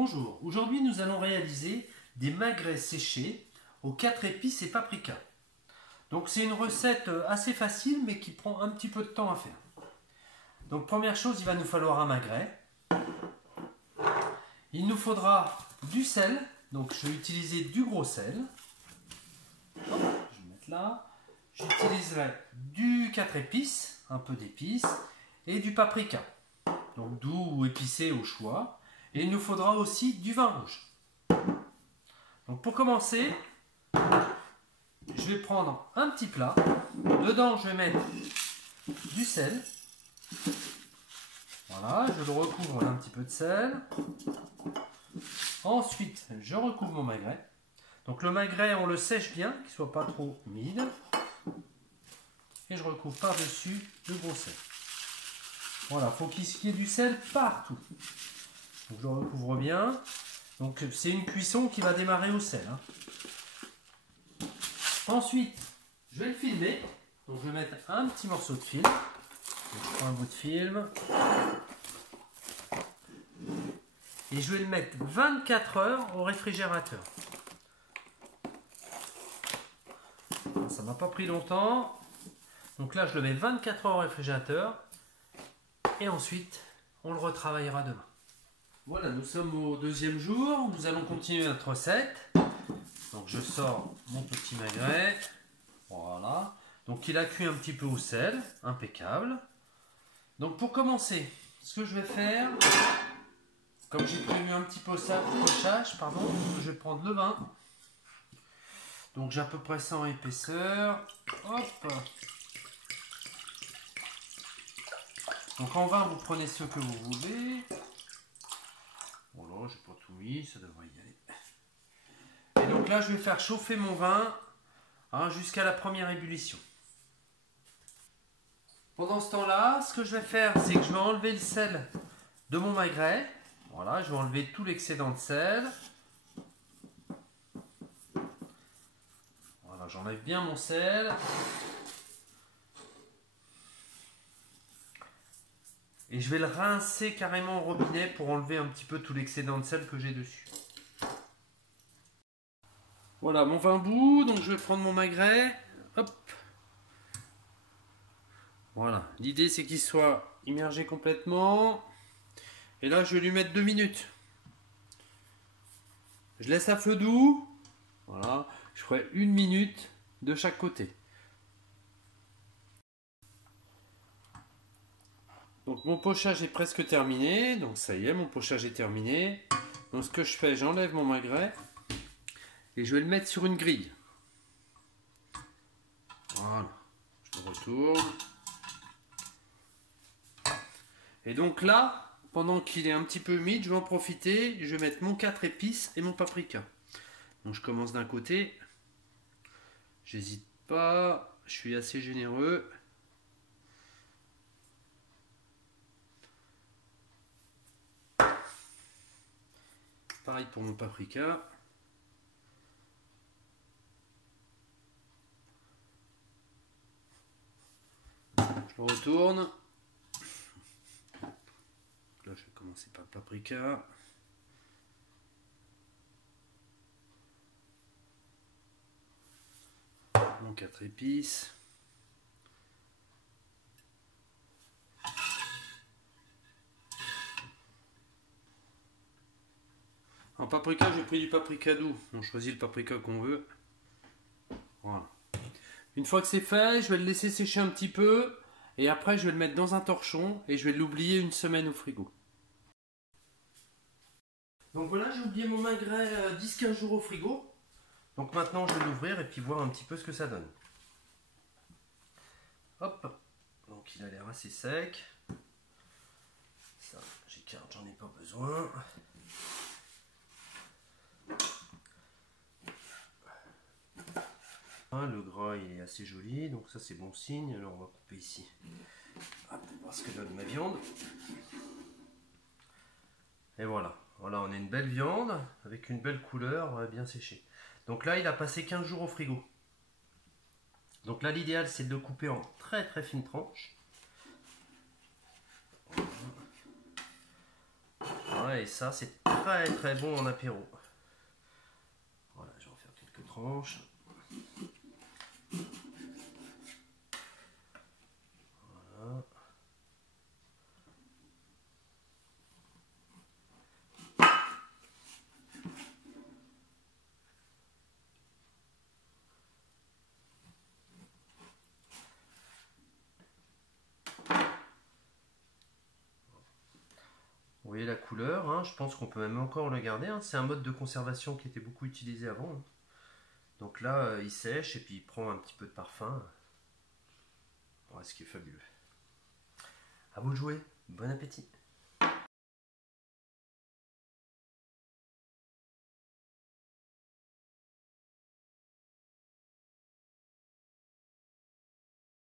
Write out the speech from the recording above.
Bonjour, aujourd'hui nous allons réaliser des magrets séchés aux 4 épices et paprika. Donc c'est une recette assez facile mais qui prend un petit peu de temps à faire. Donc première chose, il va nous falloir un magret. Il nous faudra du sel, donc je vais utiliser du gros sel. Hop, je vais mettre là. J'utiliserai du 4 épices, un peu d'épices, et du paprika. Donc doux ou épicé au choix. Et il nous faudra aussi du vin rouge. Donc pour commencer, je vais prendre un petit plat. Dedans, je vais mettre du sel. Voilà, je le recouvre d'un petit peu de sel. Ensuite, je recouvre mon magret. Donc le magret, on le sèche bien, qu'il ne soit pas trop humide. Et je recouvre par-dessus le gros sel. Voilà, il faut qu'il y ait du sel partout. Donc je le recouvre bien. Donc c'est une cuisson qui va démarrer au sel. Ensuite, je vais le filmer. Donc je vais mettre un petit morceau de film. Donc, je prends un bout de film. Et je vais le mettre 24 heures au réfrigérateur. Ça m'a pas pris longtemps. Donc là, je le mets 24 heures au réfrigérateur. Et ensuite, on le retravaillera demain. Voilà, nous sommes au deuxième jour. Nous allons continuer notre recette. Donc je sors mon petit magret. Voilà. Donc il a cuit un petit peu au sel. Impeccable. Donc pour commencer, ce que je vais faire, comme j'ai prévu un petit pochage, pardon, je vais prendre le vin. Donc j'ai à peu près ça en épaisseur. Hop. Donc en vin, vous prenez ce que vous voulez. Voilà, j'ai pas tout mis, ça devrait y aller. Et donc là, je vais faire chauffer mon vin jusqu'à la première ébullition. Pendant ce temps-là, ce que je vais faire, c'est que je vais enlever le sel de mon magret. Voilà, je vais enlever tout l'excédent de sel. Voilà, j'enlève bien mon sel. Et je vais le rincer carrément au robinet pour enlever un petit peu tout l'excédent de sel que j'ai dessus. Voilà mon vin bout, donc je vais prendre mon magret. Hop. Voilà, l'idée c'est qu'il soit immergé complètement. Et là je vais lui mettre 2 minutes. Je laisse à feu doux. Voilà, je ferai 1 minute de chaque côté. Donc mon pochage est presque terminé, donc ça y est, mon pochage est terminé. Donc ce que je fais, j'enlève mon magret et je vais le mettre sur une grille. Voilà, je le retourne. Et donc là, pendant qu'il est un petit peu humide, je vais en profiter, je vais mettre mon 4 épices et mon paprika. Donc je commence d'un côté, j'hésite pas, je suis assez généreux. Pareil pour mon paprika. Je le retourne. Là, je vais commencer par le paprika. Mon 4 épices. En paprika, j'ai pris du paprika doux. On choisit le paprika qu'on veut. Voilà. Une fois que c'est fait, je vais le laisser sécher un petit peu. Et après, je vais le mettre dans un torchon. Et je vais l'oublier 1 semaine au frigo. Donc voilà, j'ai oublié mon magret 10-15 jours au frigo. Donc maintenant, je vais l'ouvrir et puis voir un petit peu ce que ça donne. Hop. Donc il a l'air assez sec. Ça, j'écarte, j'en ai pas besoin. Le gras il est assez joli, donc ça c'est bon signe. Alors on va couper ici. Hop, pour voir ce que donne ma viande. Et voilà, voilà, on a une belle viande avec une belle couleur bien séchée. Donc là il a passé 15 jours au frigo. Donc là l'idéal c'est de le couper en très très fines tranches. Voilà, et ça c'est très très très bon en apéro. Voilà, je vais en faire quelques tranches. Voilà. Vous voyez la couleur, hein, je pense qu'on peut même encore le garder. Hein. C'est un mode de conservation qui était beaucoup utilisé avant. Hein. Donc là, il sèche et puis il prend un petit peu de parfum. Voilà, ce qui est fabuleux. À vous de jouer. Bon appétit.